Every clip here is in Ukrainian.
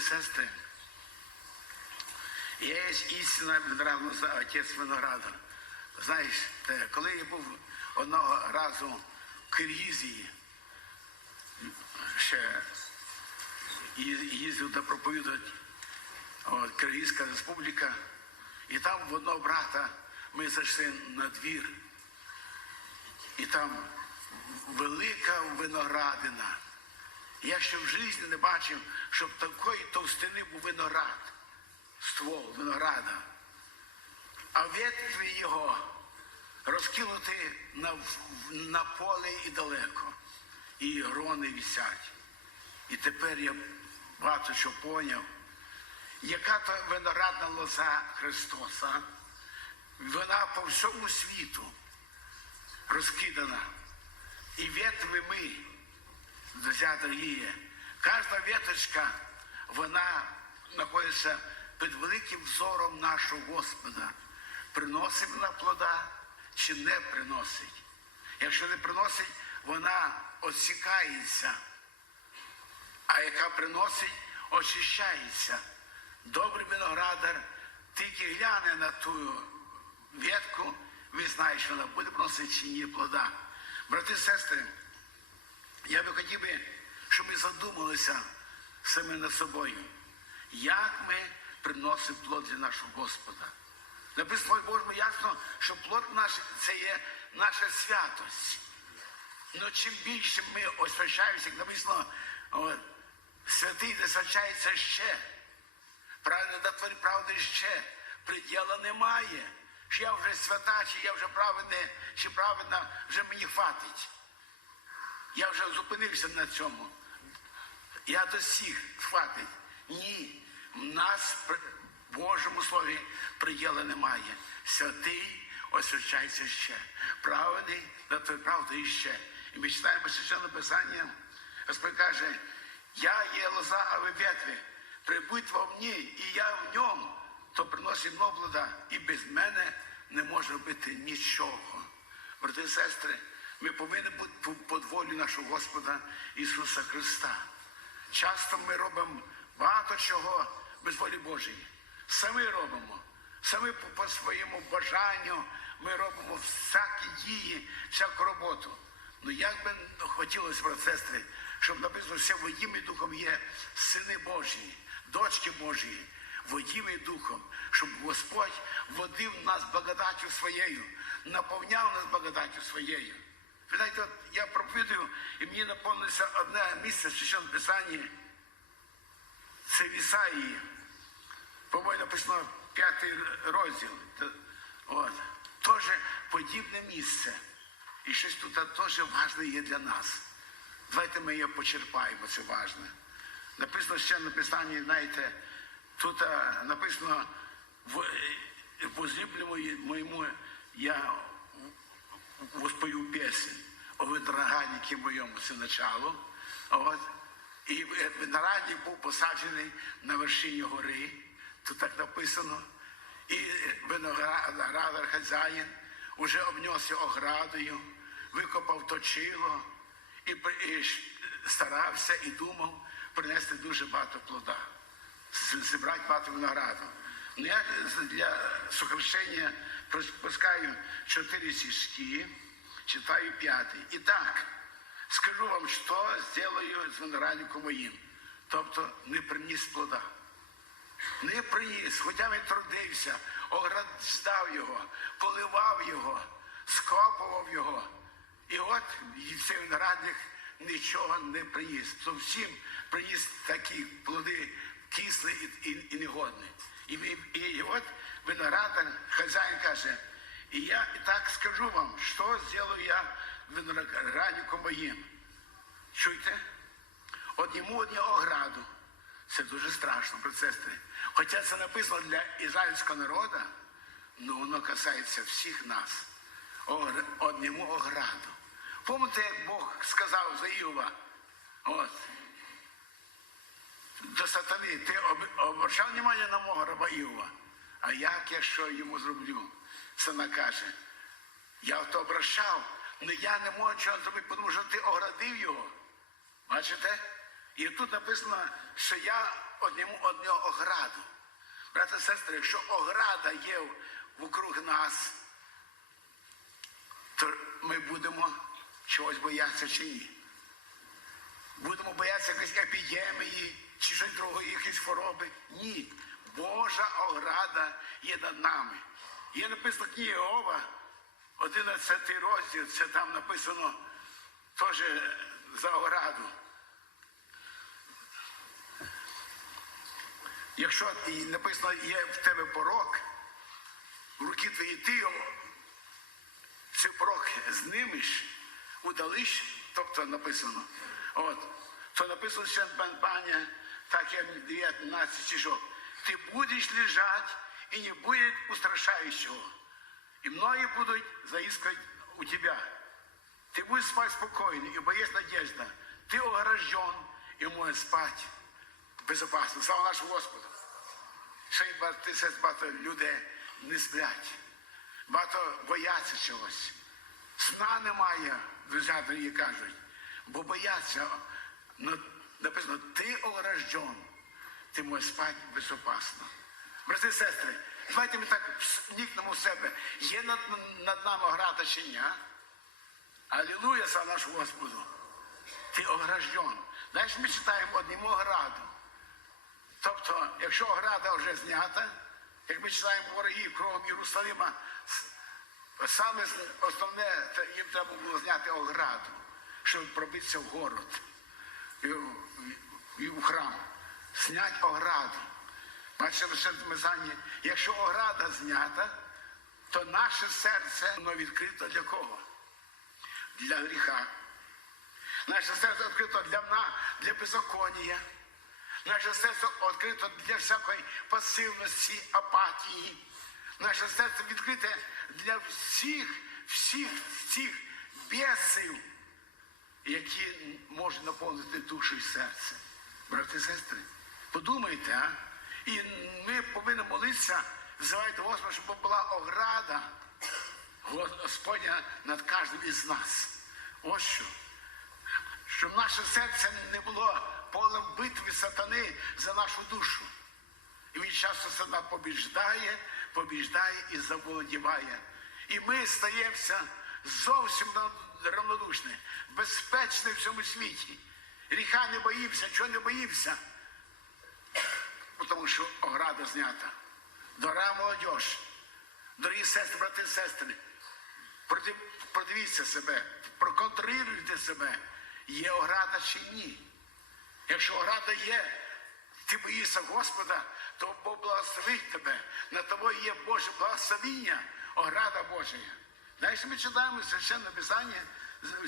сестри, я істинна за отець виноградар. Знаєш, коли я був одного разу в Киргізії, ще їздив та проповідувати от, Киргизька республіка, і там в одного брата ми зайшли на двір, і там велика виноградина. Я ще в житті не бачив, щоб такої товстини був виноград, ствол винограда. А ветви його розкинуті на, на поле і далеко. І грони висять. І тепер я багато що поняв, яка то виноградна лоза Христоса, вона по всьому світу розкидана. І ветви ми, друзья дорогие, каждая веточка, вона знаходиться під великим взором нашого Господа. Приносить вона плода чи не приносить. Якщо не приносить, вона осікається, а яка приносить, очищається. Добрий виноградар тільки гляне на ту ветку, він знає, що вона буде приносити чи ні плода. Брати і сестри, я би хотів би, щоб ми задумалися самі над собою, як ми приносимо плод для нашого Господа. Написано Божому ясно, що плод наш це є наша святость. Ну чим більше ми освячаємося, як написано, святий не свячається ще. Правильно да правди ще. Приділа немає. Що я вже свята, чи я вже праведне, чи праведна, вже мені хватить. Я вже зупинився на цьому. Я до всіх хватить. Ні. В нас в Божому слові приділа немає. Святий освячається ще. Праведний на твою правду іще. І ми читаємо священне писання. Господь каже, я є лоза, а ви ветви. Прибудь во мені, і я в ньому, то приносить много і без мене не може робити нічого. Брати і сестри, ми повинні по- волю нашого Господа Ісуса Христа. Часто ми робимо багато чого без волі Божої. Самі робимо. Самі по, своєму бажанню ми робимо всякі дії, всяку роботу. Ну як би хотілося, брат, сестри, щоб написано, все водіми духом є сини Божі, дочки Божі, водіми духом, щоб Господь водив нас благодаттю своєю, наповняв нас благодаттю своєю. Ви знаєте, от я проповідую, і мені наповнилося одне місце в Священному Писанні. Це в Ісаїї. По-моєму написано п'ятий розділ. От. Теж подібне місце. І щось тут теж важне є для нас. Давайте ми його почерпаємо, це важне. Написано ще на писанні, знаєте, тут написано в, е, возлюбленому моєму я воспою песен о винограднике моєму це начало. От. І виноградник був посаджений на вершині гори. Тут так написано. І виноградар хазяїн уже обнісся оградою, викопав точило і, і старався і думав принести дуже багато плода, зібрати багато винограду. Ну, я для сокращення пропускаю чотири стишки, читаю п'ятий. І так, скажу вам, що зроблю з виноградником моїм. Тобто не приніс плода. Не приніс, хоча він трудився, ограждав його, поливав його, скопував його. І от і цей виноградник нічого не приніс. Зовсім приніс такі плоди кислі і, і, і негодні. І, і, і, і от виноградар, хазяїн каже, і я і так скажу вам, що зроблю я виноградником моїм. Чуєте? От йому одні ограду. Це дуже страшно, брат сестри. Хоча це написано для ізраїльського народу, але воно касається всіх нас. Одному ограду. Пам'ятаєте, як Бог сказав за Іова, от, до сатани, ти об- обращав внимання на мого раба Іова? А як я що йому зроблю? Сина каже, я то обращав, але я не можу чого зробити, тому що ти оградив його. Бачите? І тут написано, що я одному одного ограду. Брати сестри, якщо ограда є вокруг нас, то ми будемо чогось боятися чи ні. Будемо боятися якоїсь епідемії чи щось другої, якісь хвороби. Ні. Божа ограда є над нами. Є написано книга Іова, 11 розділ, це там написано теж за ограду. Якщо написано є в тебе порок, в руки твої ти його цей порок знимеш, удалиш, тобто написано. От, то написано ще Банбаня, так як 19 стишок. Ты будешь лежать, и не будет устрашающего. И многие будут заискивать у тебя. Ты будешь спать спокойно, ибо есть надежда. Ты огражден и можешь спать безопасно. Слава нашому Господу. Ще й багато, ще багато людей не сплять. Багато бояться чогось. Сна немає, друзі дорогі кажуть, бо бояться. Написано, ти огражден, ти можеш спати безопасно. Брати і сестри, давайте ми так вникнемо в себе. Є над, над нами града чи ні? Алілуя, слава нашому Господу. Ти огражден. Знаєш, ми читаємо одному ограду. Тобто, якщо ограда вже знята, як ми читаємо ворогів кровом Єрусалима, саме основне, їм треба було зняти ограду, щоб пробитися в город і, в- храм. Знять ограду. Бачите, лише в якщо ограда знята, то наше серце воно відкрито для кого? Для гріха. Наше серце відкрито для, на- для беззаконня. Наше серце відкрито для всякої пасивності, апатії. Наше серце відкрите для всіх, всіх, всіх бісів, які можуть наповнити душу і серце. Брати і сестри, подумайте, а? І ми повинні молитися, взивати Господа, щоб була ограда Господня над кожним із нас. Ось що щоб наше серце не було полем битви сатани за нашу душу. І він часто сатана побіждає, побіждає і заволодіває. І ми стаємося зовсім равнодушні, безпечні в цьому світі. Не боїмося, чого не боїмося? Тому що ограда знята. Дорога молодь, дорогі сестри, брати і сестри, Продивіться себе, проконтролюйте себе, є ограда чи ні. Якщо ограда є, ти боїшся Господа, то Бог благословить тебе. На тобою є Боже благословіння, ограда Божа. Знаєш, ми читаємо священне Писання,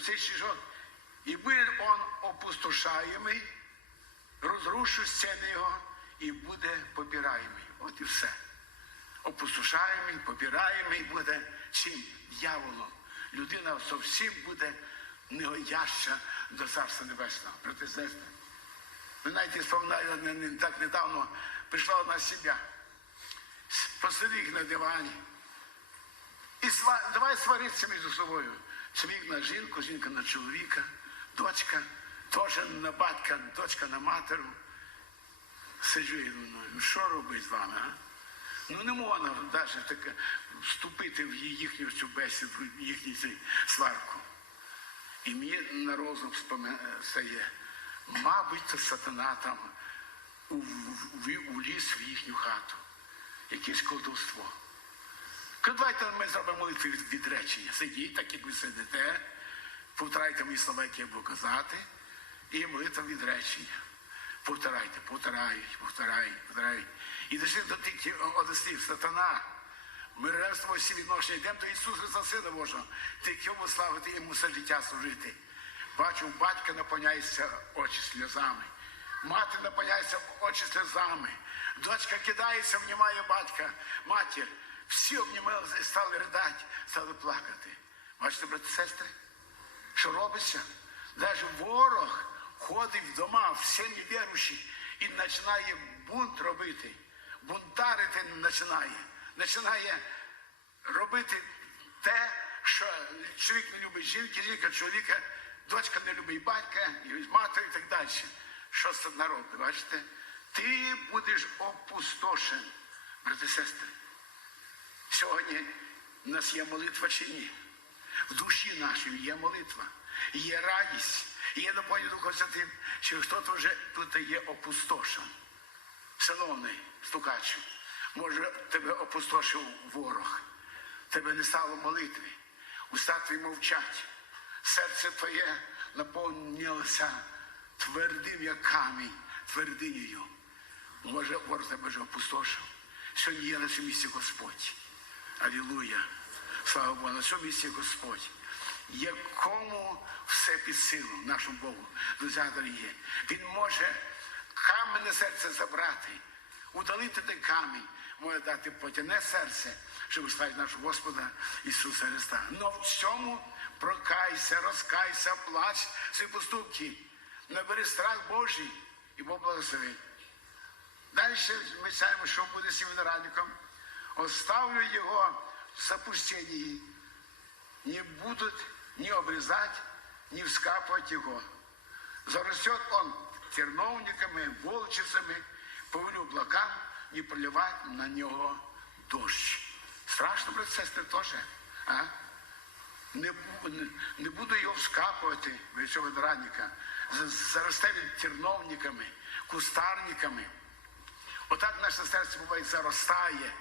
цей стишок. І буде он опустошаємий, розрушу стіни його і буде попираємий. От і все опустошаємий, попираємий буде чим дьяволом. Людина зовсім буде негодяща до Царства Небесного. І. Ви знаєте, споминаю, не, так недавно прийшла одна сім'я. Посади їх на дивані. І сва- давай сваритися між собою. Чоловік на жінку, жінка на чоловіка, дочка, теж на батька, дочка на матеру. Сиджу і думаю, ну що робить з вами, а? Ну не можна навіть таке вступити в їхню цю бесіду, в їхню цю сварку. І мені на розум стає, мабуть, це сатана там уліз в їхню хату. Якесь колдовство. Давайте ми зробимо молитву від відречення. Сидіть, так як ви сидите, повторяйте мої слова, які я буду казати, і молитва відречення. Повторяйте, повторяють, повторяють, повторяють. І дійшли до тих одеслів, сатана. Ми ревство всі відношення йдемо до Ісуса за Сина Божого. Ти йому славити, йому все життя служити. Бачу, батька наповняються очі сльозами. Мати наповняється очі сльозами. Дочка кидається, внімає батька, матір. Всі обнімали, стали ридати, стали плакати. Бачите, брати сестри? Що робиться? Навіть ворог ходить в дома, всі невіруючі, і починає бунт робити. Бунтарити починає. Починає робити те, що чоловік не любить жінки, жінка чоловіка, дочка не любить батька, і матір і так далі. що це народ, бачите? Ти будеш опустошен, брати сестри. Сьогодні в нас є молитва чи ні? В душі нашій є молитва, є радість, є наповнення Духом Святим, що хтось вже тут є опустошен. Шановний стукачу, може тебе опустошив ворог, тебе не стало молитви, уста твої мовчать, серце твоє наповнилося твердим, як камінь, твердинею. Може, ворог тебе вже опустошив. Сьогодні є на цьому місці Господь. Алілуя. Слава Богу, на цьому місці Господь. Якому все під силу нашому Богу, друзі дорогі. Він може каменне серце забрати, удалити той камінь, може дати потяне серце, щоб славити нашого Господа Ісуса Христа. Но в цьому прокайся, розкайся, плач свої поступки, набери страх Божий і Бог благословить. Далі ми знаємо, що буде з цим виноградником. Оставлю його в. Не будут ни обрезать, ни вскапывать его. Зарастет он терновниками, волчицами, повелю облакам не проливать на нього дощ. Страшно, брат, сестри, теж. А? Не, не, не буду його вскапувати, від цього виноградника. Заросте він терновниками, кустарниками. Отак наше серце буває заростає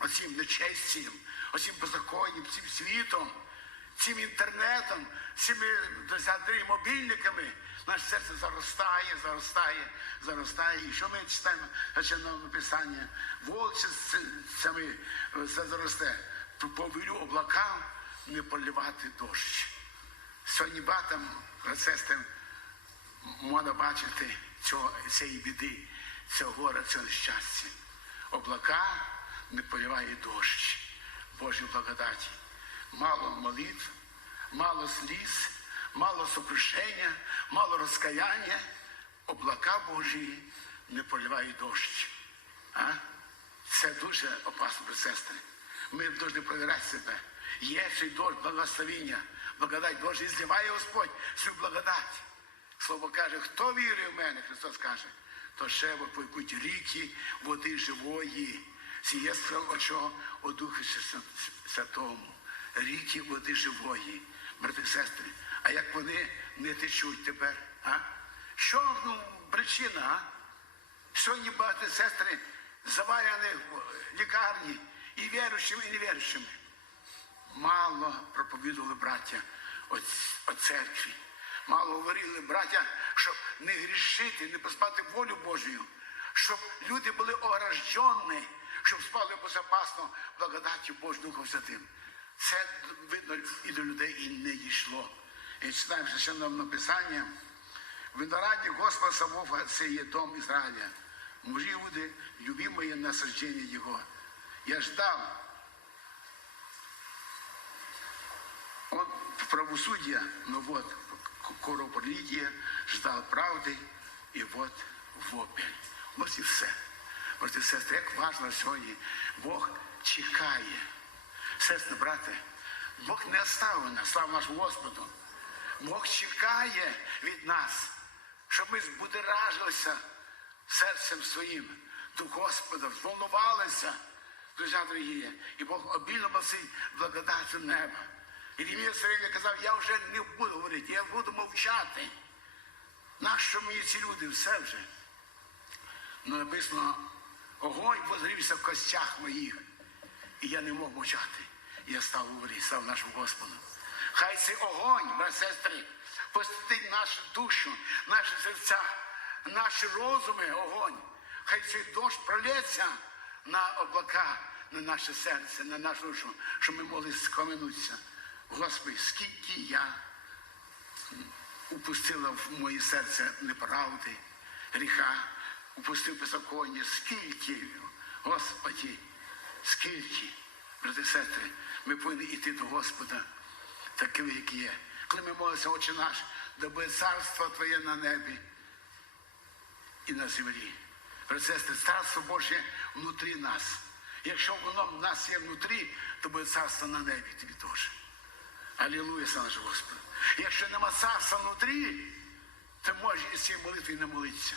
оцим нечестям, оцим беззаконням, цим світом, цим інтернетом, цими мобільниками. Наше серце заростає, заростає, заростає. І що ми читаємо священного писання? Волчі цими це заросте. Повелю облакам не поливати дощ. Сьогодні батам, сестрам, можна бачити цього, цієї біди, цього гора, цього нещастя. Облака не поливає дощ Божій благодаті. Мало молитв, мало сліз, мало сокрушення, мало розкаяння. Облака Божі не поливає дощ. А? Це дуже опасно, сестри. Ми повинні перевіряти себе. Є цей дощ благословіння, благодать Божа, і зливає Господь свою благодать. Слово каже, хто вірує в мене, Христос каже, то ще попекуть ріки води живої. Сказав чого о Духі Святому. Ріки води живої, брати і сестри. А як вони не течуть тепер? А? Що ну, причина? А? Сьогодні багато сестри завалені в лікарні і віруючими, і невіруючими. Мало проповідували браття о церкві. Мало говорили браття, щоб не грішити, не поспати волю Божою, щоб люди були ограждені, щоб спали безопасно благодаті Божого Духом Святим. Це видно і до людей і не дійшло. І читаємо священного Писання. В винограді Господа Савова це є дом Ізраїля. Мужі Иуды, любимое насаждение его. Я ждал. Он в правосудие, но вот кровопролитие, ждал правди, і от вопль. Ось і все. Брати і сестри, як важливо сьогодні, Бог чекає. Сестри, брате, Бог не оставив нас, слава нашому Господу. Бог чекає від нас, щоб ми збудеражилися серцем своїм до Господа, взволнувалися, друзі дорогі, і Бог обільно басить благодаттю неба. Єремія все время казав, я вже не буду говорити, я буду мовчати. Нащо мені ці люди? Все вже. Ну, написано, огонь возгрівся в костях моїх. І я не мог мовчати. Я став говорити, став нашому Господу. Хай цей огонь, брат сестри, посвятить нашу душу, наші серця, наші розуми, огонь. Хай цей дощ пролється на облака, на наше серце, на нашу душу, щоб ми могли схаменутися. Господи, скільки я упустила в моє серце неправди, гріха, упустив беззаконня, скільки, Господі, скільки, брати сестри, ми повинні йти до Господа такими, які є. Коли ми молимося, Отче наш, буде царство Твоє на небі і на землі. Брати царство Боже внутрі нас. Якщо воно в нас є внутрі, то буде царство на небі тобі теж. Алілуя, слава наш Господу. Якщо нема царства внутрі, ти можеш із цієї молитви не молитися.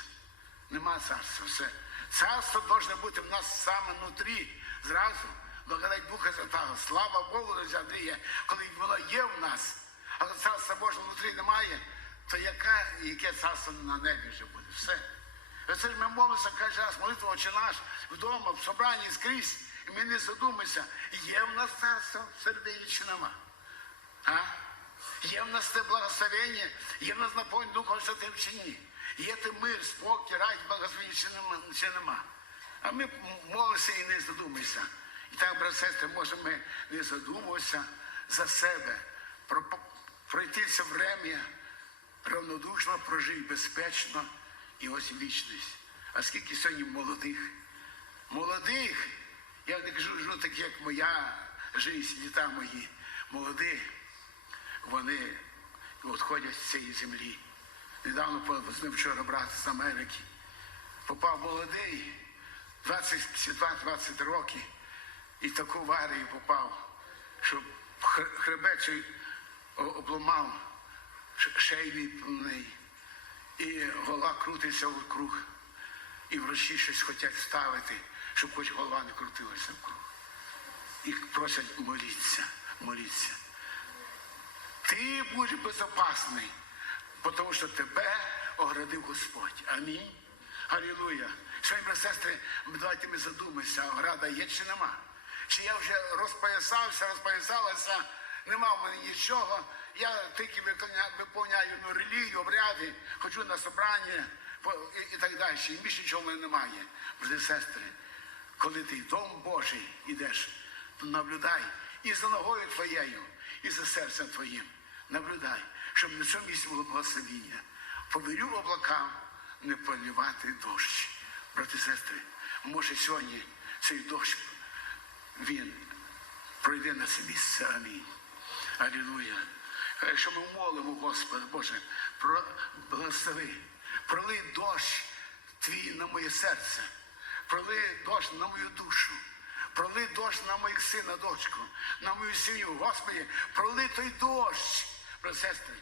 Нема царства. Все. Царство должне бути в нас саме внутрі, зразу. Благодать Духа Святого. Слава Богу, друзі, Андрія, коли воно є в нас, але царства Божого внутрі немає, то яка, яке царство на небі вже буде? Все. Оце ж ми молимося кожен раз, молитва Отче наш, вдома, в собранні скрізь. І ми не задумаємося, є в нас царство всередині чи нема. А? Є в нас те благословення, є в нас наповнення Духом Святим чи ні. Є те мир, спокій, радість, благословення чи нема, чи нема. А ми молимося і не задумаємося. І так, брат, сестри, може ми не задумуватися за себе, про, пройти це врем'я равнодушно, прожити безпечно і ось вічність. А скільки сьогодні молодих? Молодих, я не кажу, кажу так, як моя життя, літа мої, молоді, вони відходять з цієї землі. Недавно з ним вчора брат з Америки. Попав молодий, 22-20 років, і таку аварію попав, що хр- хребет обламав, ш- шей і голова крутиться вокруг. І врачі щось хочуть ставити, щоб хоч голова не крутилася вкруг. І просять моліться, моліться. Ти будеш безопасний, тому що тебе оградив Господь. Амінь. Алілуя. Шановні брати, сестри, давайте ми задумаємося, ограда є чи нема. Чи я вже розпоясався, розпоясалася, нема в мене нічого. Я тільки виповняю ну, релігію, обряди, ходжу на собрання і, і так далі. І більше нічого в мене немає. Брати, сестри, коли ти в Дом Божий йдеш, то наблюдай і за ногою твоєю, і за серцем твоїм. Наблюдай, щоб на цьому місці було благословіння. Повелю облакам не полівати дощ. Брати сестри, може сьогодні цей дощ, він пройде на це місце. Амінь. Алілуя. Якщо ми молимо, Господа, Боже, про благослови, пролий дощ твій на моє серце, пролий дощ на мою душу, пролий дощ на моїх сина, дочку, на мою сім'ю. Господи, пролий той дощ, сестри.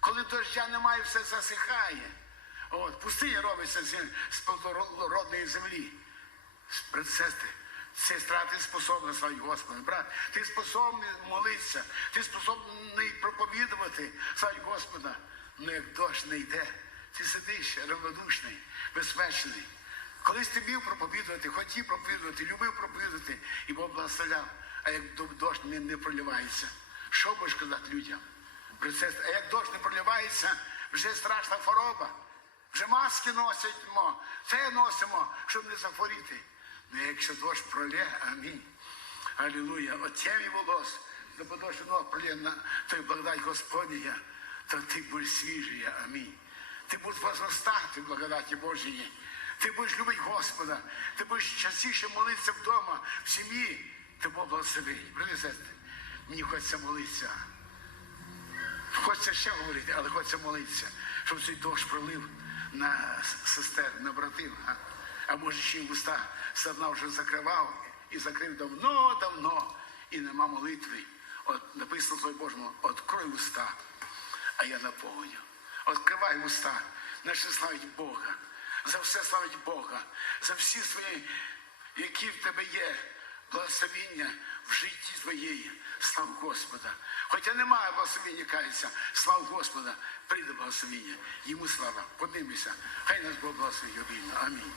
Коли доща немає, все засихає. От, пустиня робиться з, плодородної землі. Сестри, сестра, ти способна славити Господа. Брат, ти способний молитися, ти способний проповідувати славить Господа. Ну як дощ не йде, ти сидиш равнодушний, безпечний. Колись ти вмів проповідувати, хотів проповідувати, любив проповідувати і Бог благословляв. А як дощ не, не проливається, що будеш казати людям? А як дощ не проливається, вже страшна хвороба. Вже маски носимо, це носимо, щоб не захворіти. Ну, якщо дощ пролє, амінь. Алілуя. Отцем і волос, до подошеного пролє на той благодать Господня, то ти будеш свіжий, амінь. Ти будеш возростати в благодаті Божій. Ти будеш любити Господа, ти будеш частіше молитися вдома, в сім'ї, ти Бог благословить. Брати мені хочеться молитися. Хочеться ще говорити, але хочеться молитися, щоб цей дощ пролив на сестер, на братів. А, а може ще й уста садна вже закривав і закрив давно-давно, і нема молитви. От написано в Слові Божому, открой уста, а я наповню. Откривай уста, наше славить Бога. За все славить Бога, за всі свої, які в тебе є, благословіння в житті твоєї. Слав Господа. Хоча немає благословіння, кається, слав Господа, прийде благословіння. Йому слава. Поднимися. Хай нас Бог благословить обійно. Амінь.